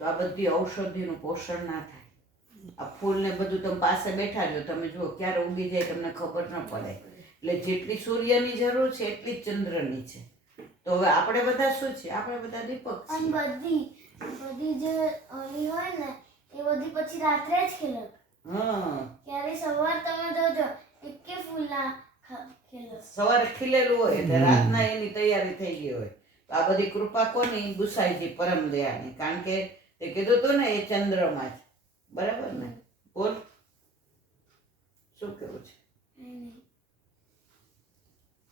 તો આ બધી ઔષધિનું પોષણ ના થાય. આ ફૂલ ને બધું તમે પાસે બેઠા છો, તમે જુઓ ક્યારે ઉગી જાય તમને ખબર ન પડે. એટલે જેટલી સૂર્યની જરૂર છે એટલી જ ચંદ્રની છે. તો હવે આપણે બધા શું છે? આપણે બધા દીપક અને બધી જે ઓલી હોય ને એ બધી પછી રાત્રે જ ખીલે. ક્યારે સવાર તમે જોજો એકે ફૂલ ના ખીલે. સવારે ખીલેલું હોય એટલે રાતના એની તૈયારી થઈ ગઈ હોય. આ બધી કૃપા કોની? ગુસાઈજી પરમ દયાની. કારણ કે તે કીધું હતું ને એ ચંદ્રમાં જ. બરાબર ને? બોલ શું કેવું છે?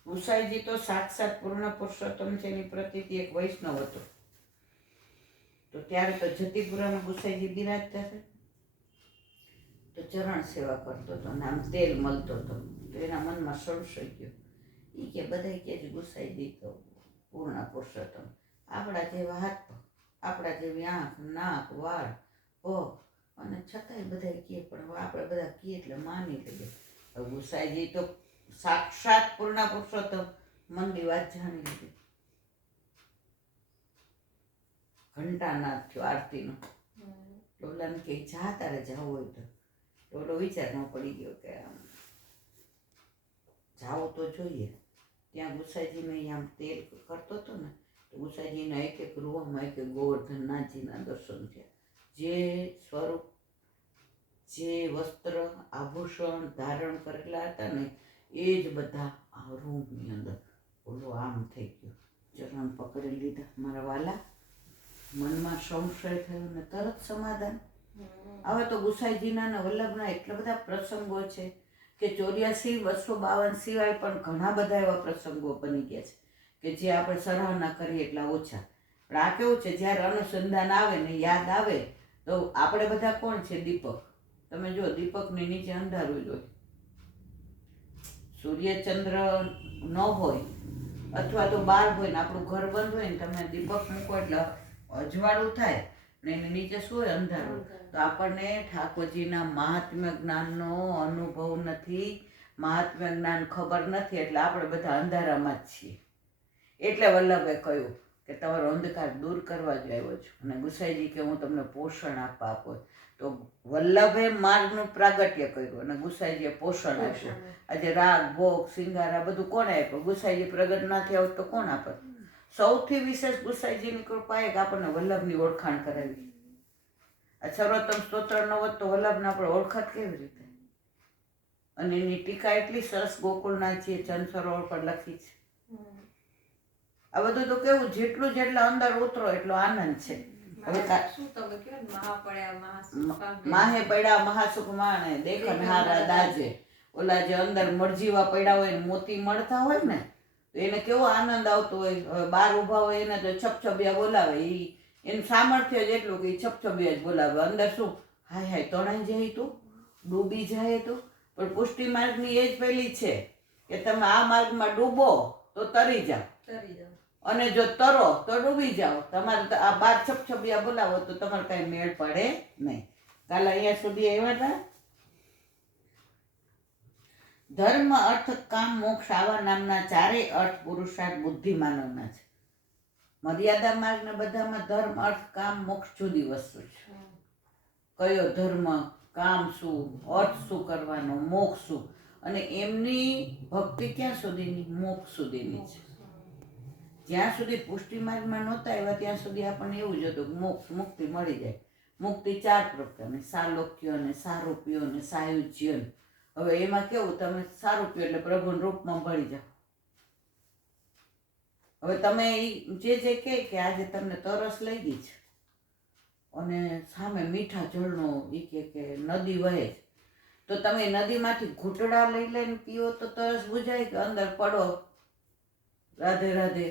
ગુસાઈજી તો સાક્ષાત પૂર્ણ પુરુષોત્તમ છે એની પ્રતીતિ એક વૈષ્ણવ હતો. તો ત્યારે તો જતીપુરામાં ગુસાઈજી બિરાજતા હતા. તો ચરણ સેવા કરતો હતો ને આમ તેલ મળતો હતો. તો એના મનમાં સંશય ગયો. એ કે બધા કે ગુસાઈજી તો પૂર્ણ પુરુષોત્તમ, આપણા જેવા હાથ પગ, આપણા જેવી આંખ, નાક, વાળ, પગ, અને છતાંય બધા કહે, પણ આપણે બધા કહીએ એટલે માની લઈએ. ગુસાઈજી તો સાક્ષાત પૂર્ણ પુરુષોત્તમ, મનની વાત જાણી લીધી. ઘંટાનાદ થયો આરતીનો. ઓલાને કે જા તારે જવું હોય તો. ઓલો વિચારમાં પડી ગયો કે આમ જાવું તો જોઈએ. ત્યાં ગુસાઈજીને આમ તેલ કરતો હતો ને, તો ગુસાઈજીના એક એક રૂમમાં એક એક ગોવર્ધનનાથજીના દર્શન થયા. જે સ્વરૂપ, જે વસ્ત્ર આભૂષણ ધારણ કરેલા હતા ને એ જ બધા આ રૂમની અંદર. ઓલો આમ થઈ ગયો, ચરણ પકડી લીધા. મારા વાલા, મનમાં સંશય થયો ને તરત સમાધાન. હવે તો ગુસાઈજીના ને વલ્લભના એટલા બધા પ્રસંગો છે કે 84,252 સિવાય પણ ઘણા બધા એવા પ્રસંગો બની ગયા છે કે જે આપણે સરાહના કરીએ એટલા ઓછા. પણ આ કેવું છે, જ્યારે અનુસંધાન આવે ને યાદ આવે તો આપણે બધા કોણ છે? દીપક. તમે જો દીપકની નીચે અંધારું જ હોય. સૂર્યચંદ્ર ન હોય અથવા તો બાર હોય ને આપણું ઘર બંધ હોય ને તમે દીપક મૂકો એટલે અજવાળું થાય ને એની નીચે શું હોય? અંધારું. તો આપણને ઠાકોરજીના મહાત્મ્ય જ્ઞાનનો અનુભવ નથી, મહાત્મ્ય જ્ઞાન ખબર નથી, એટલે આપણે બધા અંધારામાં જ છીએ. એટલે વલ્લભે કહ્યું કે તમારો અંધકાર દૂર કરવા જ આવ્યો છું. અને ગુસાઈજી કે હું તમને પોષણ આપવા આપો. તો વલ્લભે માર્ગનું પ્રાગટ્ય કર્યું અને ગુસાઈજીએ પોષણ આપ્યું. આજે રાગ, ભોગ, શિંગાર આ બધું કોણે આપ્યું? ગુસાઈજી પ્રગટ ના થયા હોત તો કોણ આપે? સૌથી વિશેષ ગુસાઈજીની કૃપાએ આપણને વલ્લભની ઓળખાણ કરાવી. આ સર્વોત્તમ સ્તોત્ર ન હોત તો વલ્લભને આપણે ઓળખાત કેવી રીતે? અને એની ટીકા એટલી સરસ ગોકુળનાથજીએ ચંદ સરોવર પર લખી છે. આ બધું તો કેવું, જેટલું જેટલા અંદર ઉતરો એટલો આનંદ છે. માહે પડ્યા મહાસુખ માણે, દેખન હારા દાજે. ઓલા જે અંદર મરજીવા પડ્યા હોય ને મોતી મળતા હોય ને તો એને કેવો આનંદ આવતો હોય. બાર ઉભા હોય એને તો છપછબિયા બોલાવે. એનું સામર્થ્ય જ એટલું કે છપછબિયા જ બોલાવે. અંદર શું હાય હાય તણાઈ જાય તું, ડૂબી જાય તું. પણ પુષ્ટિ માર્ગની એ જ પેલી છે કે તમે આ માર્ગમાં ડૂબો તો તરી જાઓ, અને જો તરો તો ડૂબી જાઓ. તમારે આ બાર છપછબિયા બોલાવો તો તમારે કઈ મેળ પડે નહીં. કાલે અહીંયા સુધી આવ્યા હતા. ધર્મ, અર્થ, કામ, મોક્ષ આવા નામના ચારેય અર્થ પુરુષાર્થ બુદ્ધિ માનવના છે. મર્યાદા માર્ગ ને બધામાં ધર્મ, અર્થ, કામ, મોક્ષ જુદી વસ્તુ છે. કયો ધર્મ, કામ શું, અર્થ શું કરવાનો, મોક્ષ શું, અને એમની ભક્તિ ક્યાં સુધીની? મોક્ષ સુધીની છે. જ્યાં સુધી પુષ્ટિ માર્ગમાં નહોતા આવ્યા ત્યાં સુધી આપણને એવું જ હતું કે મોક્ષ મુક્તિ મળી જાય. મુક્તિ 4 પ્રકારની: સાલોક્ય ને સારૂપ્ય ને સાયુજ્ય. હવે એમાં કેવું, તમે સારૂપ્ય એટલે પ્રભુના રૂપમાં ભળી જાઓ. હવે તમે જે કે આજે તમને તરસ લઈ ગઈ છે અને સામે મીઠા જળનો કે નદી વહે છે, તો તમે નદીમાંથી ઘૂંટડા લઈ લઈને પીઓ તો તરસ બુજાય કે અંદર પડો રાધે રાધે?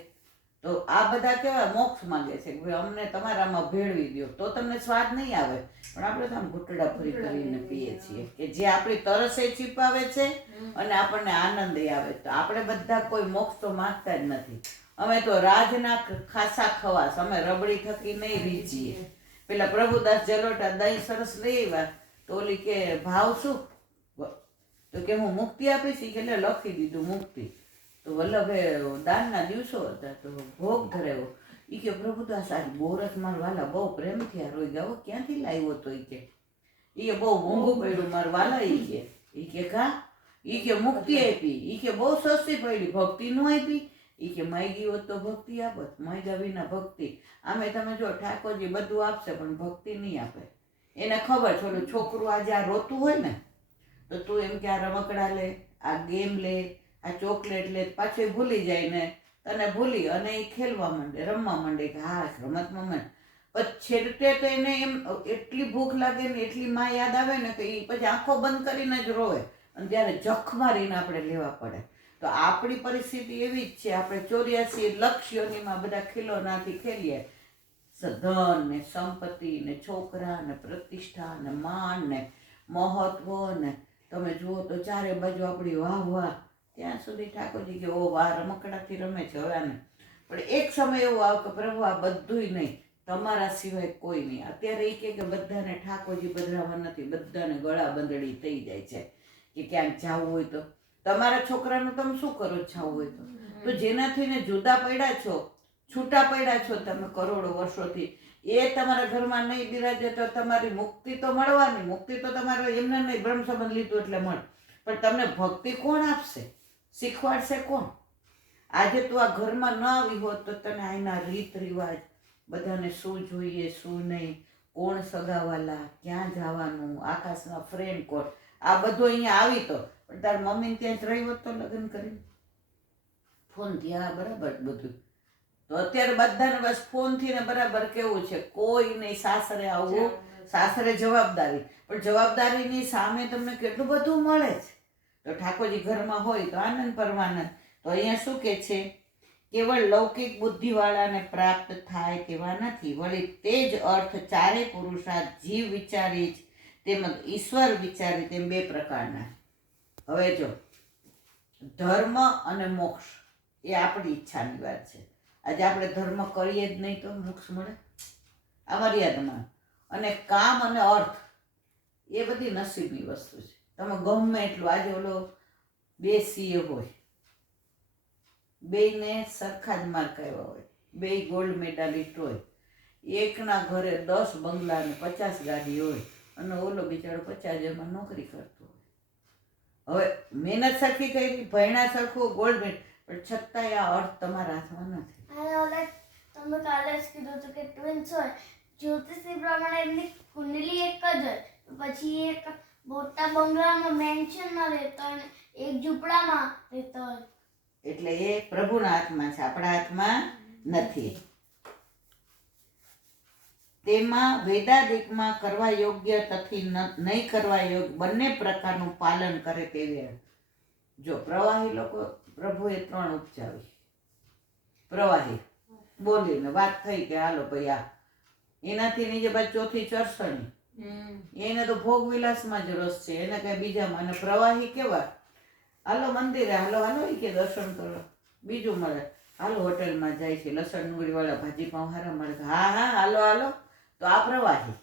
તો આ બધા કેવા મોક્ષ માંગે છે કે અમને તમારામાં ભેળવી દો તો તમને સ્વાદ નહીં આવે. પણ આપણે તો આમ ઘૂંટડા ભરી કરીને પીએ છીએ કે જે આપણી તરસે છીપાવે છે અને આપણને આનંદ આવે. તો આપણે બધા કોઈ મોક્ષ તો માંગતા જ નથી. અમે તો રાજના ખાસા ખવાસ, અમે રબડી થકી નહીં રીચીએ. પેલા પ્રભુદાસ જલોટા દહીં સરસ લઈ આવ્યા તો ઓલી કે ભાવ શું? તો કે હું મુક્તિ આપીશ. એટલે લખી દીધું મુક્તિ. તો વલ્લભે દાનના દિવસો હતા તો ભોગ ધરાવ્યો. એ કે પ્રભુદાસ આજ બોરસ માર વાલા બહુ પ્રેમથી આ રોઈ ગયા ક્યાંથી લાવ્યો તો એ કે બહુ મોંઘું પડ્યું માર વાલા એ કે કા એ કે મુક્તિ આપી એ કે બહુ સસ્તી પડી ભક્તિ નું આપી એ કે માગી હોત તો ભક્તિ આપત માગ્યા વિના ભક્તિ આમે તમે જો ઠાકોરજી બધું આપશે પણ ભક્તિ નહીં આપે એને ખબર છે ઓલું છોકરું આજે આ રોતું હોય ને તો તું એમ કે આ રમકડા લે આ ગેમ લે આ ચોકલેટ લે પાછું ભૂલી જાય ને તને ભૂલી અને એ ખેલવા માંડે રમવા માંડે કે હા રમતમાં માંડ પછી છેવટે તો એને એમ એટલી ભૂખ લાગે ને એટલી માં યાદ આવે ને કે એ પછી આંખો બંધ કરીને જ રોવે અને ત્યારે જખ મારીને આપણે લેવા પડે તો આપણી પરિસ્થિતિ એવી જ છે આપણે 84 લક્ષ્યોનીમાં બધા ખીલોનાથી ખેલીએ ધન ને સંપત્તિ ને છોકરા ને પ્રતિષ્ઠા ને માન ને મહત્વ ને તમે જુઓ તો ચારે બાજુ આપણી વાહ વાહ ત્યાં સુધી ઠાકોરજી કે ઓ વાહ રમકડાથી રમે છે હવે આને પણ એક સમય એવો આવે કે પ્રભુ આ બધુંય નહીં તમારા સિવાય કોઈ નહીં અત્યારે એ કે બધાને ઠાકોરજી બદલાવા નથી બધાને ગળા બંધડી થઈ જાય છે કે ક્યાંક જવું હોય તો તમારા છોકરાનું તમે શું કરો જવું હોય તો જેનાથી ને જુદા પડ્યા છો છૂટા પડ્યા છો તમે કરોડો વર્ષોથી એ તમારા ઘરમાં નહીં બિરાજે તો તમારી મુક્તિ તો મળવાની મુક્તિ તો તમારે એમને નહીં બ્રહ્મ સંબંધ લીધું એટલે મળે પણ તમને ભક્તિ કોણ આપશે શીખવાડશે કોણ આજે તું આ ઘરમાં ન આવી હોત તો તને આના રીત રિવાજ બધાને શું જોઈએ શું નહીં કોણ સગાવાલા ક્યાં જવાનું આકાશના ફ્રેન્ડ કોણ આ બધું અહીંયા આવી તો પણ તાર મમ્મીને ત્યાં જ રહી હોત તો લગ્ન કરીને ફોન ત્યાં બરાબર બધું તો અત્યારે બધાને બસ ફોનથી ને બરાબર કેવું છે કોઈ નહીં સાસરે આવવું સાસરે જવાબદારી પણ જવાબદારીની સામે તમને કેટલું બધું મળે છે તો ઠાકોરજી ઘરમાં હોય તો આનંદ પરમાનંદ તો અહીંયા શું કે છે કેવળ લૌકિક બુદ્ધિવાળાને પ્રાપ્ત થાય તેવા નથી વળી તે જ અર્થ ચારે પુરુષાર્થ જીવ વિચારી જ તેમજ ઈશ્વર વિચારી તેમ બે પ્રકારના હવે જો ધર્મ અને મોક્ષ એ આપણી ઈચ્છાની વાત છે આજે આપણે ધર્મ કરીએ જ નહીં તો મોક્ષ મળે આ મર્યાદામાં અને કામ અને અર્થ એ બધી નસીબની વસ્તુ છે તમે ગમે એટલું આજે ઓલો 2 CA હોય બેયને સરખા જ માર્ક આવ્યા હોય બેય ગોલ્ડ મેડાલિસ્ટ હોય એકના ઘરે 10 બંગલા ને 50 ગાડી હોય અને ઓલો બિચારો 50 એમાં નોકરી કરતો હોય હવે મહેનત સરખી કરી ભણ્યા સરખું ગોલ્ડ મેડલ પણ છતાંય આ અર્થ તમારા હાથમાં નથી અને ઓલા તમે કાલે જ કીધું હતું કે ટ્વિન્સ હોય જ્યોતિષી પ્રમાણે એમની કુંડલી એક જ હોય પછી એક મોટા બંગલામાં મેન્શનમાં રહેતો હોય એક ઝૂંપડામાં રહેતો હોય એટલે એ પ્રભુના હાથમાં છે આપણા હાથમાં નથી તેમાં વેદાદિકમાં કરવા યોગ્ય તથા નહીં કરવા યોગ્ય બંને પ્રકારનું પાલન કરે તેવી જો પ્રવાહી લોકો પ્રભુએ 3 ઉપજાવી પ્રવાહી બોલીને વાત થઈ કે હાલો ભાઈ આ એનાથી નીચે બાજુ ચોથી ચરસણી એને તો ભોગ વિલાસમાં જ રસ છે એને કઈ બીજામાં અને પ્રવાહી કેવા હાલો મંદિરે હાલો હાલો એ કે દર્શન કરો બીજું મળે હાલો હોટલમાં જાય છે લસણ ડુંગળી વાળા ભાજી પાઉં હારા મળે હા હા હાલો હાલો તો આ પ્રવાહી